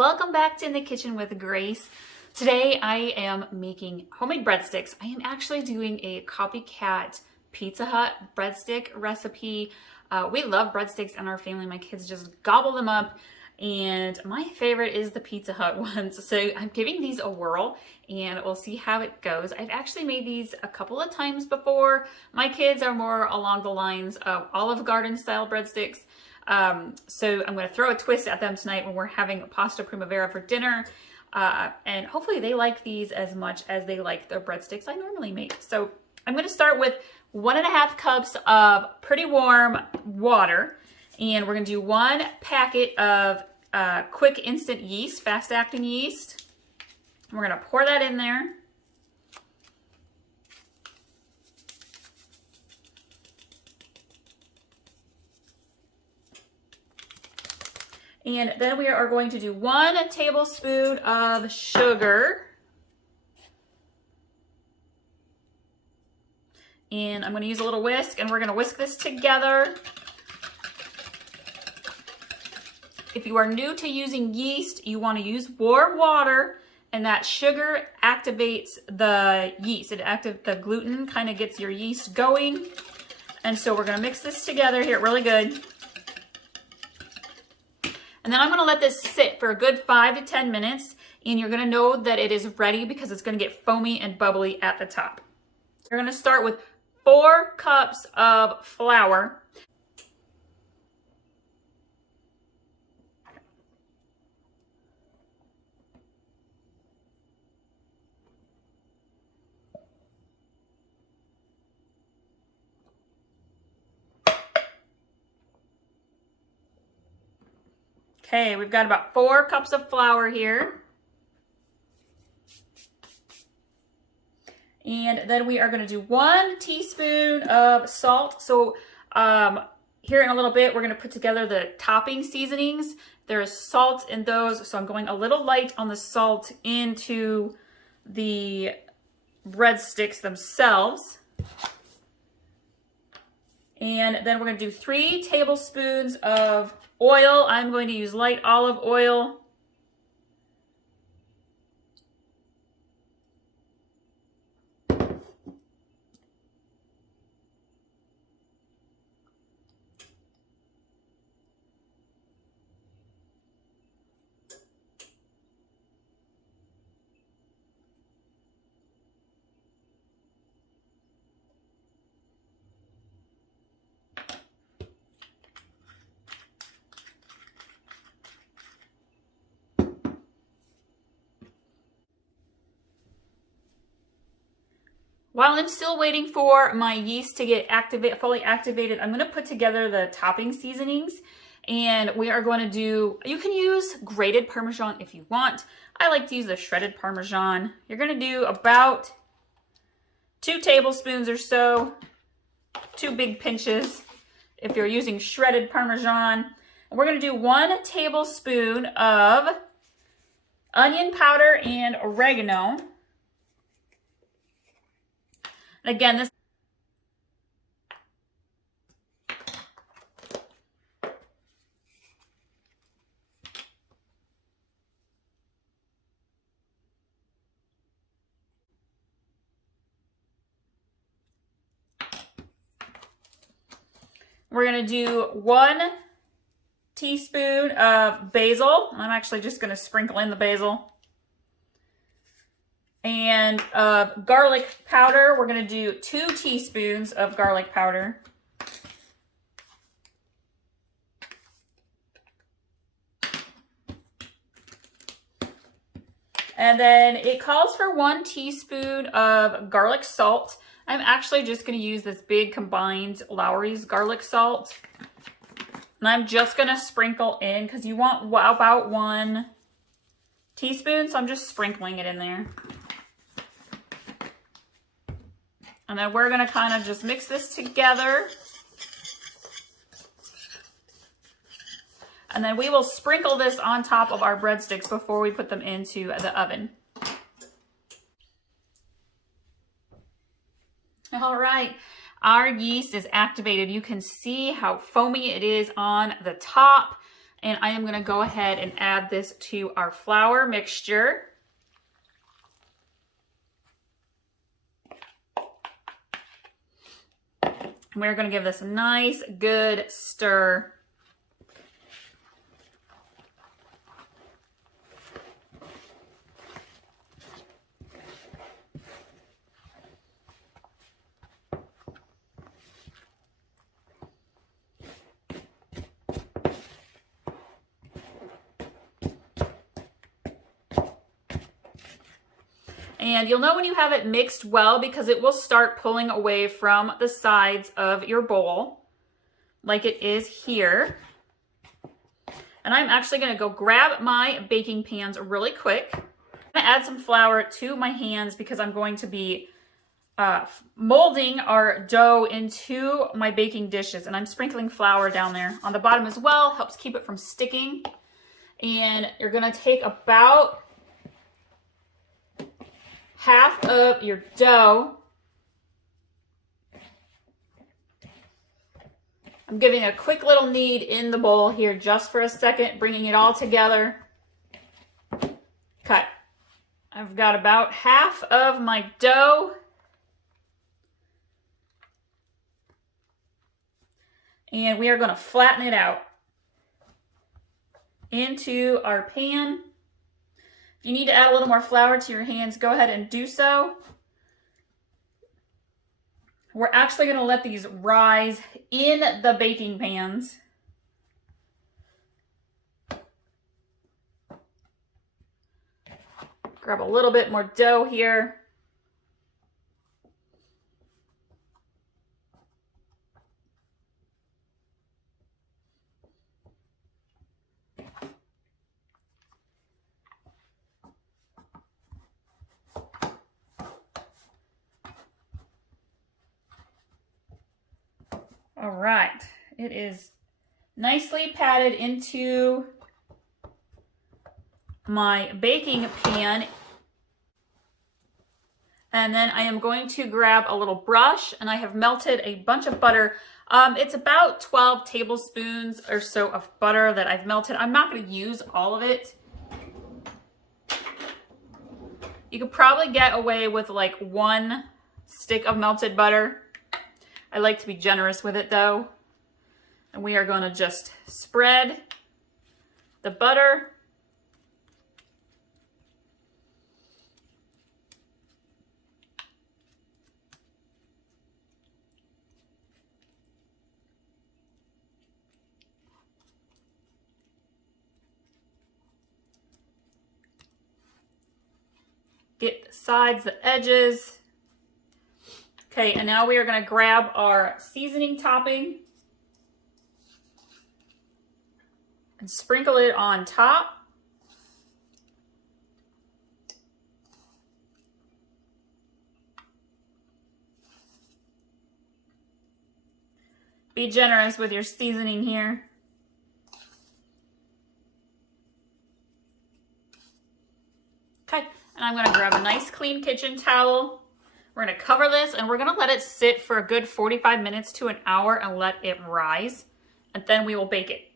Welcome back to In the Kitchen with Grace. Today I am making homemade breadsticks. I am actually doing a Copycat Pizza Hut breadstick recipe. We love breadsticks in our family. My kids just gobble them up. And my favorite is the Pizza Hut ones. So I'm giving these a whirl and we'll see how it goes. I've actually made these a couple of times before. My kids are more along the lines of Olive Garden style breadsticks. So I'm going to throw a twist at them tonight when we're having pasta primavera for dinner. And hopefully they like these as much as they like the breadsticks I normally make. So I'm going to start with 1.5 cups of pretty warm water. And we're going to do 1 packet of quick instant yeast, fast acting yeast. We're going to pour that in there. And then we are going to do 1 tablespoon of sugar. And I'm going to use a little whisk, and we're going to whisk this together. If you are new to using yeast, you want to use warm water, and that sugar activates the yeast. The gluten kind of gets your yeast going. And so we're going to mix this together here really good. And then I'm going to let this sit for a good 5 to 10 minutes, and you're going to know that it is ready because it's going to get foamy and bubbly at the top. You're going to start with 4 cups of flour. Okay, we've got about 4 cups of flour here. And then we are going to do 1 teaspoon of salt. So here in a little bit, we're going to put together the topping seasonings. There is salt in those, so I'm going a little light on the salt into the breadsticks themselves. And then we're going to do 3 tablespoons of oil. I'm going to use light olive oil. While I'm still waiting for my yeast to get fully activated, I'm going to put together the topping seasonings. And we are going to do, you can use grated Parmesan if you want. I like to use the shredded Parmesan. You're going to do about 2 tablespoons or so, 2 big pinches if you're using shredded Parmesan. And we're going to do 1 tablespoon of onion powder and oregano. And again, we're going to do 1 teaspoon of basil. I'm actually just going to sprinkle in the basil. And garlic powder, we're going to do 2 teaspoons of garlic powder. And then it calls for 1 teaspoon of garlic salt. I'm actually just going to use this big combined Lowry's garlic salt. And I'm just going to sprinkle in because you want about 1 teaspoon, so I'm just sprinkling it in there. And then we're going to kind of just mix this together. And then we will sprinkle this on top of our breadsticks before we put them into the oven. All right, our yeast is activated. You can see how foamy it is on the top. And I am gonna go ahead and add this to our flour mixture. And we're gonna give this a nice, good stir. And you'll know when you have it mixed well because it will start pulling away from the sides of your bowl, like it is here. And I'm actually gonna go grab my baking pans really quick. I'm gonna add some flour to my hands because I'm going to be molding our dough into my baking dishes. And I'm sprinkling flour down there on the bottom as well, helps keep it from sticking. And you're gonna take about half of your dough. I'm giving a quick little knead in the bowl here just for a second, bringing it all together. Cut. I've got about half of my dough. And we are going to flatten it out into our pan. If you need to add a little more flour to your hands, go ahead and do so. We're actually going to let these rise in the baking pans. Grab a little bit more dough here. All right, it is nicely patted into my baking pan. And then I am going to grab a little brush, and I have melted a bunch of butter. It's about 12 tablespoons or so of butter that I've melted. I'm not going to use all of it. You could probably get away with like 1 stick of melted butter. I like to be generous with it though. And we are going to just spread the butter. Get the sides, the edges. Okay, and now we are going to grab our seasoning topping and sprinkle it on top. Be generous with your seasoning here. Okay, and I'm going to grab a nice clean kitchen towel. We're going to cover this and we're going to let it sit for a good 45 minutes to an hour and let it rise. And then we will bake it.